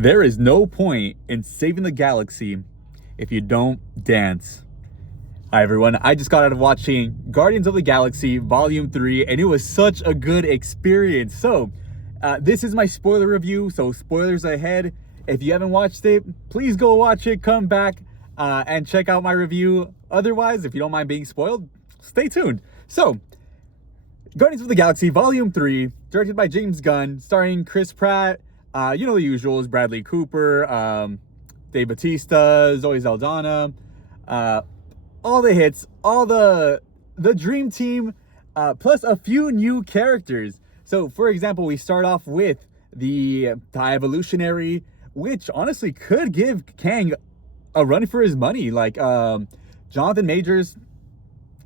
There is no point in saving the galaxy if you don't dance. Hi everyone, I just got out of watching Guardians of the Galaxy Volume 3 and it was such a good experience. So, this is my spoiler review, so spoilers ahead. If you haven't watched it, please go watch it, come back and check out my review. Otherwise, if you don't mind being spoiled, stay tuned. So, Guardians of the Galaxy Volume 3, directed by James Gunn, starring Chris Pratt, you know the usuals, Bradley Cooper, Dave Bautista, Zoe Saldana, all the hits, all the dream team, plus a few new characters. So, for example, we start off with the High Evolutionary, which honestly could give Kang a run for his money. Like, Jonathan Majors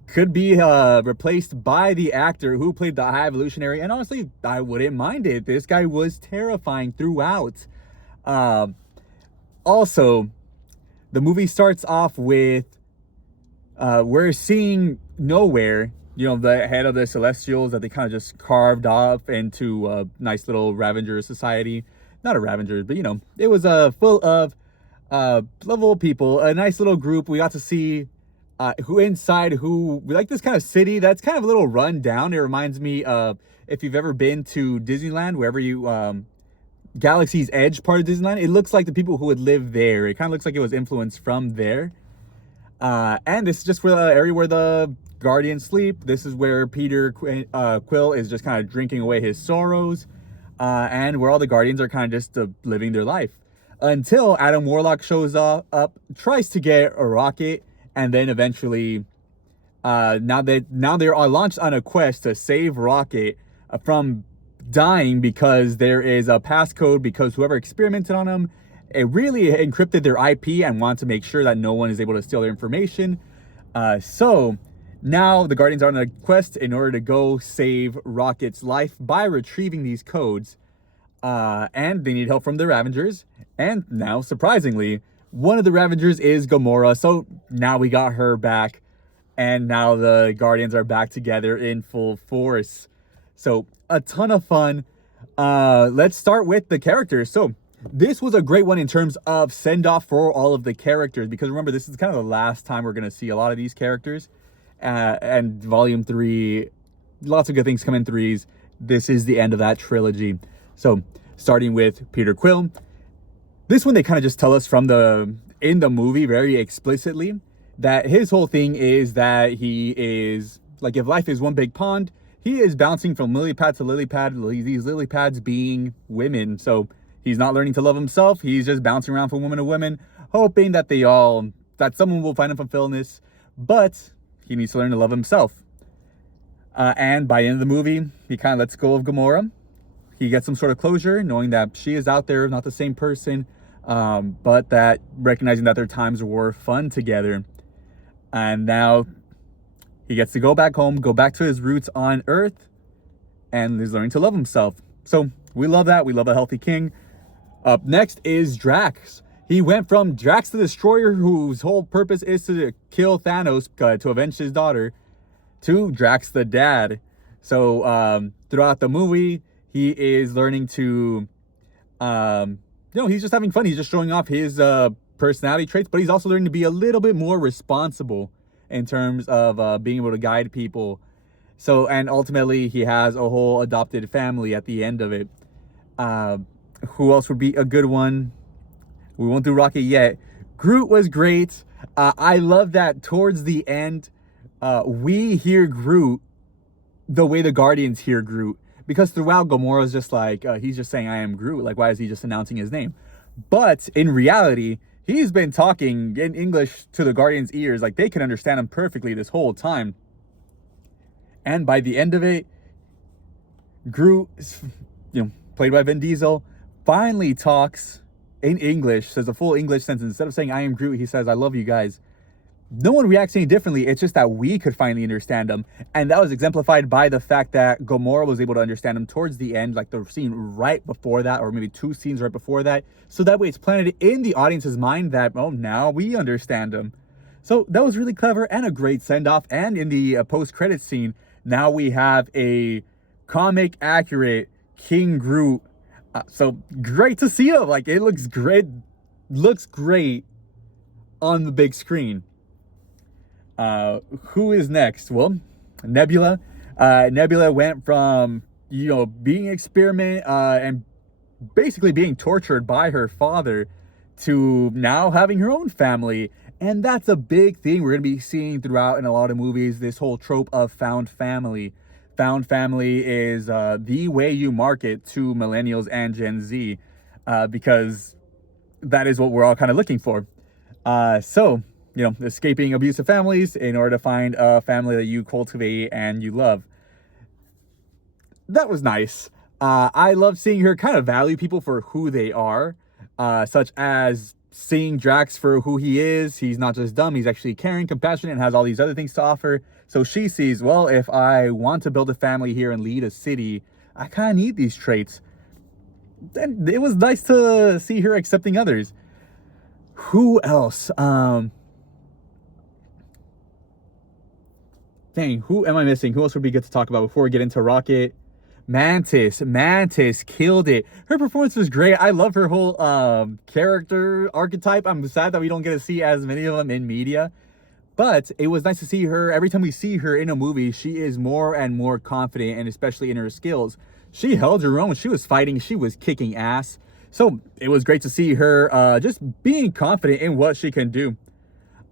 could be replaced by the actor who played the High Evolutionary, and honestly, I wouldn't mind it. This guy was terrifying throughout. Also, the movie starts off with we're seeing Nowhere, you know, the head of the Celestials that they kind of just carved off into a nice little Ravager society. Not a Ravager, but you know, it was full of lovable people, a nice little group. We got to see we like this kind of city that's kind of a little run down. It reminds me of, if you've ever been to Disneyland, wherever you Galaxy's Edge part of Disneyland, it looks like the people who would live there. It kind of looks like it was influenced from there. And this is just where the area where the Guardians sleep. This is where Peter Quill is just kind of drinking away his sorrows, and where all the Guardians are kind of just living their life until Adam Warlock shows up, tries to get a rocket. And then eventually, now they're launched on a quest to save Rocket from dying because there is a passcode, because whoever experimented on him, it really encrypted their IP and wanted to make sure that no one is able to steal their information. So now the Guardians are on a quest in order to go save Rocket's life by retrieving these codes. And they need help from the Ravengers. And now, surprisingly, one of the Ravengers is Gamora, so now we got her back, and now the Guardians are back together in full force. So, a ton of fun. Let's start with the characters. So, this was a great one in terms of send-off for all of the characters, because remember, this is kind of the last time we're going to see a lot of these characters. And Volume 3, lots of good things come in threes. This is the end of that trilogy. So, starting with Peter Quill. This one, they kind of just tell us in the movie very explicitly that his whole thing is that he is, like, if life is one big pond, he is bouncing from lily pad to lily pad, these lily pads being women. So he's not learning to love himself. He's just bouncing around from woman to woman, hoping that that someone will find him fulfillment, but he needs to learn to love himself. And by the end of the movie, he kind of lets go of Gamora. He gets some sort of closure, knowing that she is out there, not the same person, but that recognizing that their times were fun together. And now he gets to go back home, go back to his roots on Earth, and he's learning to love himself. So we love that. We love a healthy king. Up next is Drax. He went from Drax the Destroyer, whose whole purpose is to kill Thanos to avenge his daughter, to Drax the Dad. So throughout the movie, he is learning to, he's just having fun. He's just showing off his personality traits, but he's also learning to be a little bit more responsible in terms of being able to guide people. So, and ultimately, he has a whole adopted family at the end of it. Who else would be a good one? We won't do Rocket yet. Groot was great. I love that towards the end, we hear Groot the way the Guardians hear Groot. Because throughout, Gamora's just like, he's just saying, I am Groot. Like, why is he just announcing his name? But in reality, he's been talking in English to the Guardians' ears. Like, they can understand him perfectly this whole time. And by the end of it, Groot, played by Vin Diesel, finally talks in English, says a full English sentence. Instead of saying, I am Groot, he says, I love you guys. No one reacts any differently. It's just that we could finally understand him. And that was exemplified by the fact that Gamora was able to understand him towards the end, like the scene right before that, or maybe two scenes right before that. So that way it's planted in the audience's mind that, oh, now we understand him. So that was really clever and a great send-off. And in the post-credits scene, now we have a comic-accurate King Groot So great to see him. Like, it looks great on the big screen. Who is next? Well, Nebula. Nebula went from, being and basically being tortured by her father to now having her own family. And that's a big thing we're going to be seeing throughout in a lot of movies, this whole trope of found family. Found family is the way you market to millennials and Gen Z, because that is what we're all kind of looking for. So, escaping abusive families in order to find a family that you cultivate and you love. That was nice. I love seeing her kind of value people for who they are, such as seeing Drax for who he is. He's not just dumb, he's actually caring, compassionate, and has all these other things to offer. So she sees, well, if I want to build a family here and lead a city, I kind of need these traits. And it was nice to see her accepting others. Who else? Dang, who am I missing? Who else would be good to talk about before we get into Rocket? Mantis killed it. Her performance was great. I love her whole character archetype. I'm sad that we don't get to see as many of them in media, but it was nice to see her. Every time we see her in a movie, she is more and more confident, and especially in her skills. She held her own. She was fighting. She was kicking ass. So it was great to see her just being confident in what she can do.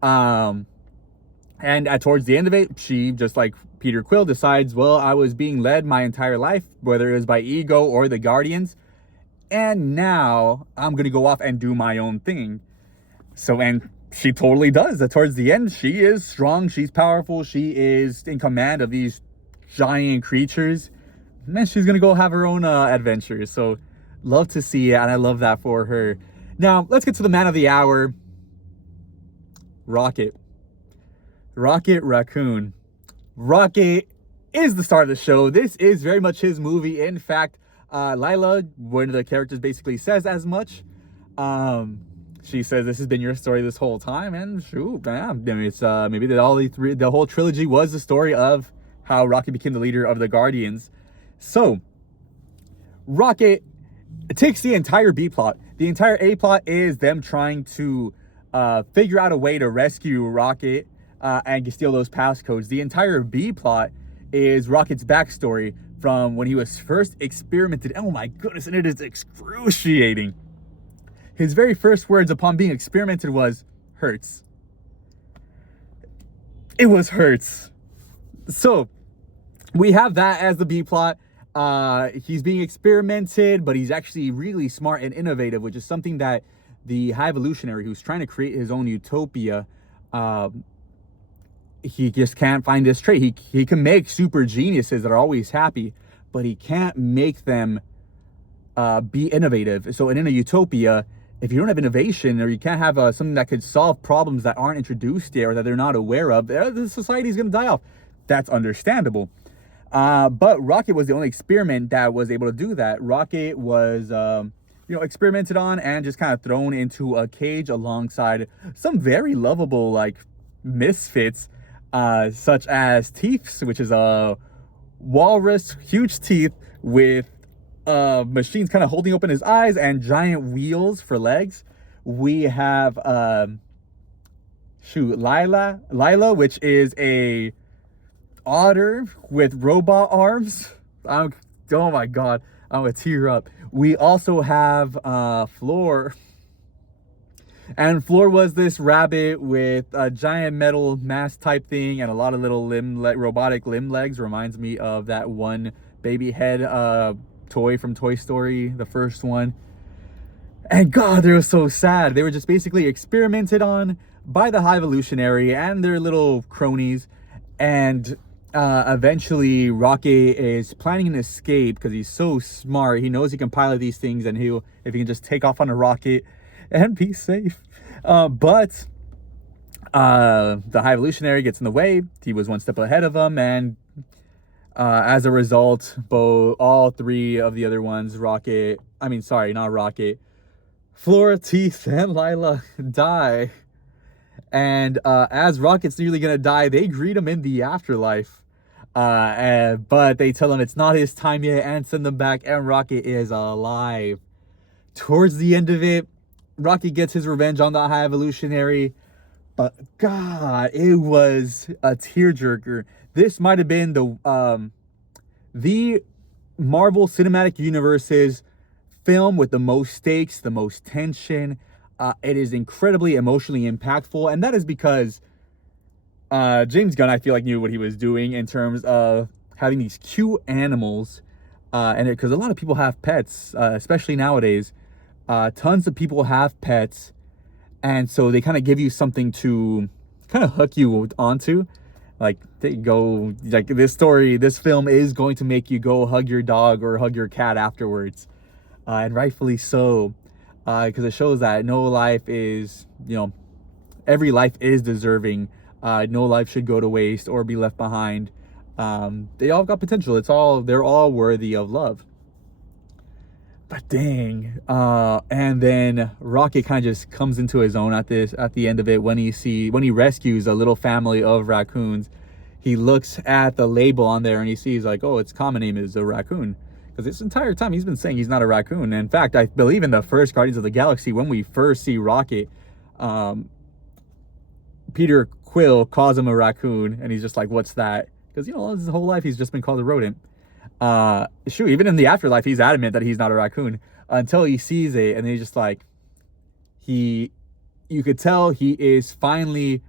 And towards the end of it, she, just like Peter Quill, decides, well, I was being led my entire life, whether it was by ego or the Guardians, and now I'm going to go off and do my own thing. So, and she totally does. Towards the end, she is strong, she's powerful, she is in command of these giant creatures. And then she's going to go have her own adventures. So, love to see it, and I love that for her. Now, let's get to the man of the hour, Rocket Raccoon. Rocket is the star of the show. This is very much his movie. In fact, Lila, one of the characters, basically says as much. She says, this has been your story this whole time, and shoot, man, I mean, it's maybe that the whole trilogy was the story of how Rocket became the leader of the Guardians. So, Rocket takes the entire B plot. The entire A plot is them trying to figure out a way to rescue Rocket and steal those passcodes. The entire B plot is Rocket's backstory from when he was first experimented. Oh my goodness, and it is excruciating. His very first words upon being experimented was, hurts. It was hurts. So, we have that as the B plot. He's being experimented, but he's actually really smart and innovative, which is something that the High Evolutionary, who's trying to create his own utopia, he just can't find this trait. He can make super geniuses that are always happy, but he can't make them be innovative. So in a utopia, if you don't have innovation, or you can't have something that could solve problems that aren't introduced yet or that they're not aware of, the society is going to die off. That's understandable. But Rocket was the only experiment that was able to do that. Rocket was, experimented on and just kind of thrown into a cage alongside some very lovable, misfits, such as Teeth, which is a walrus, huge teeth with machines kind of holding open his eyes and giant wheels for legs. We have Lila, which is a otter with robot arms. Oh my god, I'm gonna tear up. We also have Floor. And Floor was this rabbit with a giant metal mask type thing and a lot of little robotic limb legs. Reminds me of that one baby head toy from Toy Story, the first one. And god, they were so sad. They were just basically experimented on by the High Evolutionary and their little cronies. And eventually Rocket is planning an escape because he's so smart. He knows he can pilot these things, and if he can just take off on a rocket and be safe. But the High Evolutionary gets in the way. He was one step ahead of him, and as a result, all three of the other ones, Flora, Teeth, and Lila die. And as Rocket's nearly gonna die, they greet him in the afterlife. But they tell him it's not his time yet and send them back, and Rocket is alive. Towards the end of it, Rocket gets his revenge on the High Evolutionary, but God, it was a tearjerker. This might have been the Marvel Cinematic Universe's film with the most stakes, the most tension. It is incredibly emotionally impactful, and that is because James Gunn, I feel like, knew what he was doing in terms of having these cute animals, and because a lot of people have pets, especially nowadays. Tons of people have pets, and so they kind of give you something to kind of hook you onto. Like, they go, like, this film is going to make you go hug your dog or hug your cat afterwards, and rightfully so, because it shows that no life is, every life is deserving. No life should go to waste or be left behind. They all got potential. They're all worthy of love. But dang, and then Rocket kind of just comes into his own at the end of it when he rescues a little family of raccoons. He looks at the label on there and he sees, like, oh, its common name is a raccoon, because this entire time he's been saying he's not a raccoon. In fact, I believe in the first Guardians of the Galaxy, when we first see Rocket, Peter Quill calls him a raccoon, and he's just like, what's that? Because his whole life he's just been called a rodent. Even in the afterlife, he's adamant that he's not a raccoon until he sees it, and he's just like, you could tell he is finally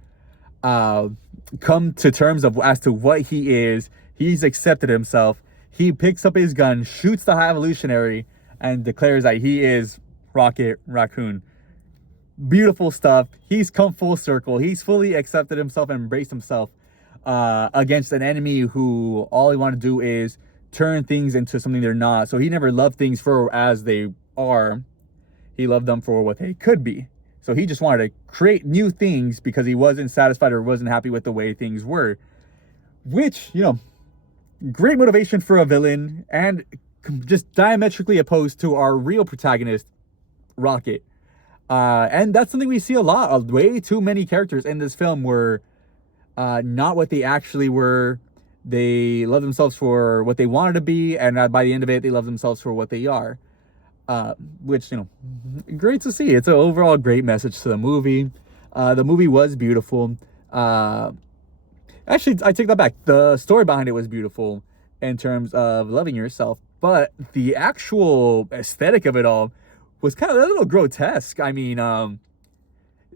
come to terms as to what he is. He's accepted himself. He picks up his gun, shoots the High Evolutionary, and declares that he is Rocket Raccoon. Beautiful stuff. He's come full circle. He's fully accepted himself and embraced himself against an enemy who all he wanted to do is turn things into something they're not. So he never loved things for as they are. He loved them for what they could be. So he just wanted to create new things because he wasn't satisfied or wasn't happy with the way things were. Which, great motivation for a villain, and just diametrically opposed to our real protagonist, Rocket. And that's something we see a lot of. Way too many characters in this film were not what they actually were. They love themselves for what they wanted to be, and by the end of it, they love themselves for what they are. Which, great to see. It's an overall great message to the movie. The movie was beautiful. Actually, I take that back. The story behind it was beautiful in terms of loving yourself, but the actual aesthetic of it all was kind of a little grotesque. I mean,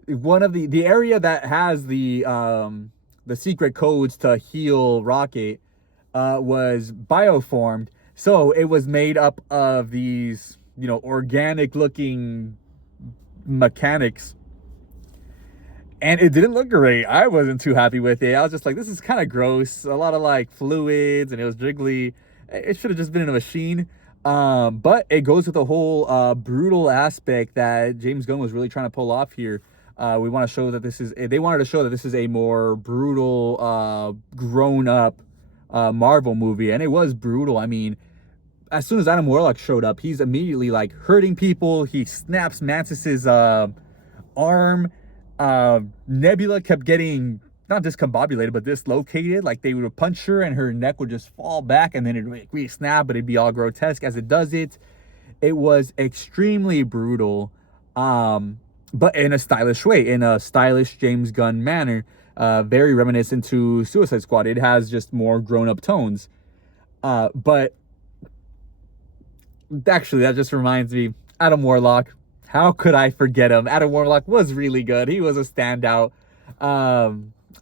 one of the area that has the secret codes to heal Rocket was bioformed. So it was made up of these, organic looking mechanics. And it didn't look great. I wasn't too happy with it. I was just like, this is kind of gross. A lot of like fluids, and it was jiggly. It should have just been in a machine. But it goes with the whole brutal aspect that James Gunn was really trying to pull off here. We want to show that they wanted to show that this is a more brutal, grown up Marvel movie. And it was brutal. I mean, as soon as Adam Warlock showed up, he's immediately like hurting people. He snaps Mantis's arm. Nebula kept getting not discombobulated, but dislocated. Like, they would punch her and her neck would just fall back, and then it'd really snap, but it'd be all grotesque as it does it. It was extremely brutal, but in a stylish way, in a stylish James Gunn manner. Very reminiscent to Suicide Squad. It has just more grown-up tones. But actually, that just reminds me, Adam Warlock. How could I forget him? Adam Warlock was really good. He was a standout.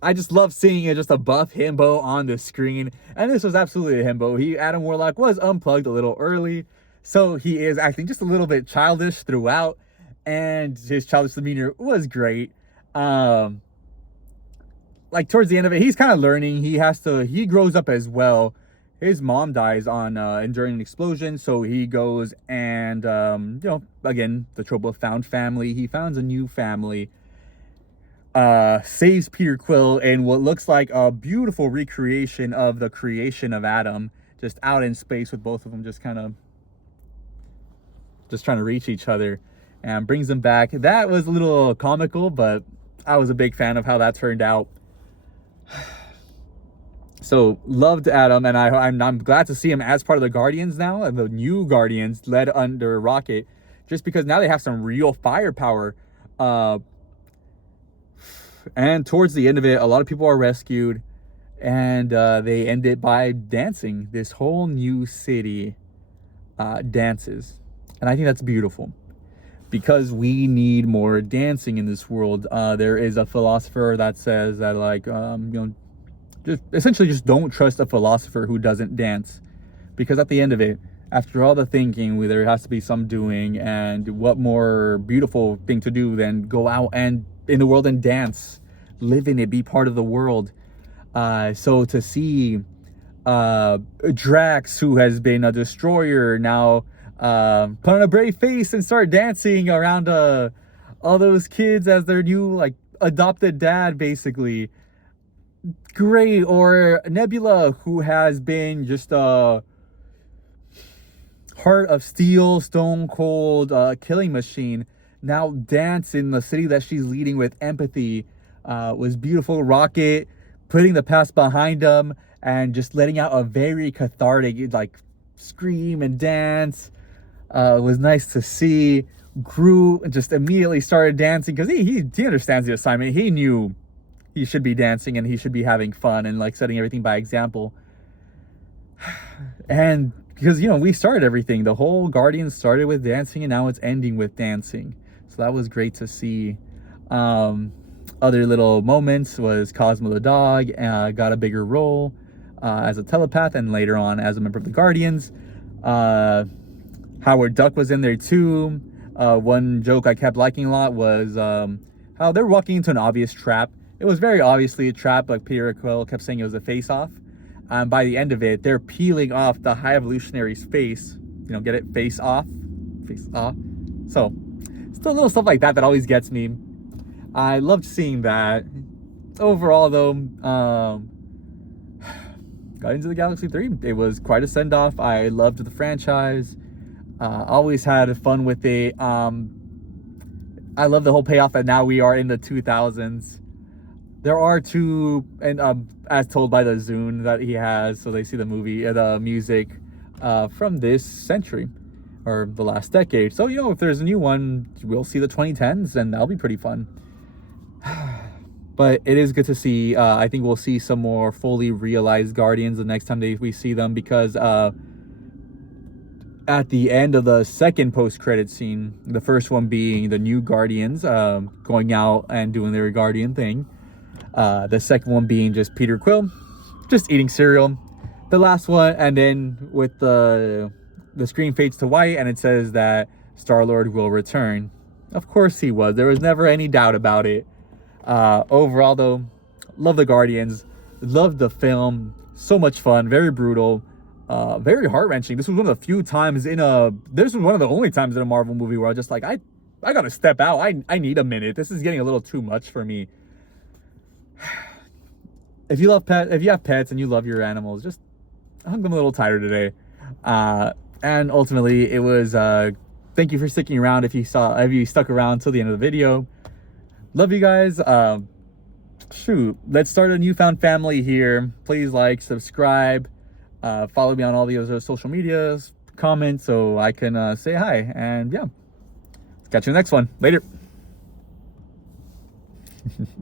I just love seeing just a buff himbo on the screen. And this was absolutely a himbo. Adam Warlock was unplugged a little early, so he is acting just a little bit childish throughout. And his childish demeanor was great. Like, towards the end of it, he's kind of learning. He grows up as well. His mom dies during an explosion, so he goes and, again, the trope of found family. He founds a new family, saves Peter Quill in what looks like a beautiful recreation of the creation of Adam, just out in space with both of them just kind of just trying to reach each other, and brings them back. That was a little comical, but I was a big fan of how that turned out. So loved Adam, and I'm glad to see him as part of the Guardians now, and the new Guardians led under Rocket, just because now they have some real firepower. And towards the end of it, a lot of people are rescued, and they end it by dancing. This whole new city dances, and I think that's beautiful because we need more dancing in this world. There is a philosopher that says that, like, just essentially just don't trust a philosopher who doesn't dance, because at the end of it, after all the thinking, there has to be some doing, and what more beautiful thing to do than go out and in the world and dance, live in it, be part of the world. So to see Drax, who has been a destroyer, now put on a brave face and start dancing around all those kids as their new, like, adopted dad, basically. Great. Or Nebula, who has been just a heart of steel, stone cold killing machine, now dance in the city that she's leading with empathy. Was beautiful. Rocket putting the past behind him and just letting out a very cathartic, like, scream and dance. Was nice to see. Groot just immediately started dancing because he understands the assignment. He knew he should be dancing and he should be having fun and, like, setting everything by example. And because, we started everything. The whole Guardians started with dancing, and now it's ending with dancing. So that was great to see. Other little moments was Cosmo the dog got a bigger role as a telepath, and later on as a member of the Guardians. Howard Duck was in there too. One joke I kept liking a lot was how they're walking into an obvious trap. It was very obviously a trap, but Peter Quill kept saying it was a face-off. By the end of it, they're peeling off the High Evolutionary's face. Get it? Face off. Face off. So, still little stuff like that always gets me. I loved seeing that. Overall, though, Guardians of the Galaxy 3, it was quite a send-off. I loved the franchise. Always had fun with it. I love the whole payoff that now we are in the 2000s. There are two, and as told by the Zune that he has, so they see the music from this century or the last decade. So, if there's a new one, we'll see the 2010s, and that'll be pretty fun. But it is good to see. I think we'll see some more fully realized Guardians the next time we see them, because at the end of the second post-credit scene, the first one being the new Guardians going out and doing their Guardian thing. The second one being just Peter Quill, just eating cereal. The last one, and then with the screen fades to white, and it says that Star-Lord will return. Of course he was. There was never any doubt about it. Overall, though, love the Guardians. Loved the film. So much fun. Very brutal. Very heart-wrenching. This was one of the few times this was one of the only times in a Marvel movie where I was just like, I gotta step out. I need a minute. This is getting a little too much for me. If you have pets and you love your animals, just hug them a little tighter today. And ultimately, it was thank you for sticking around. If you stuck around till the end of the video, love you guys. Shoot, let's start a newfound family here. Please like, subscribe, follow me on all the other social medias, comment so I can say hi. And yeah, catch you in the next one. Later.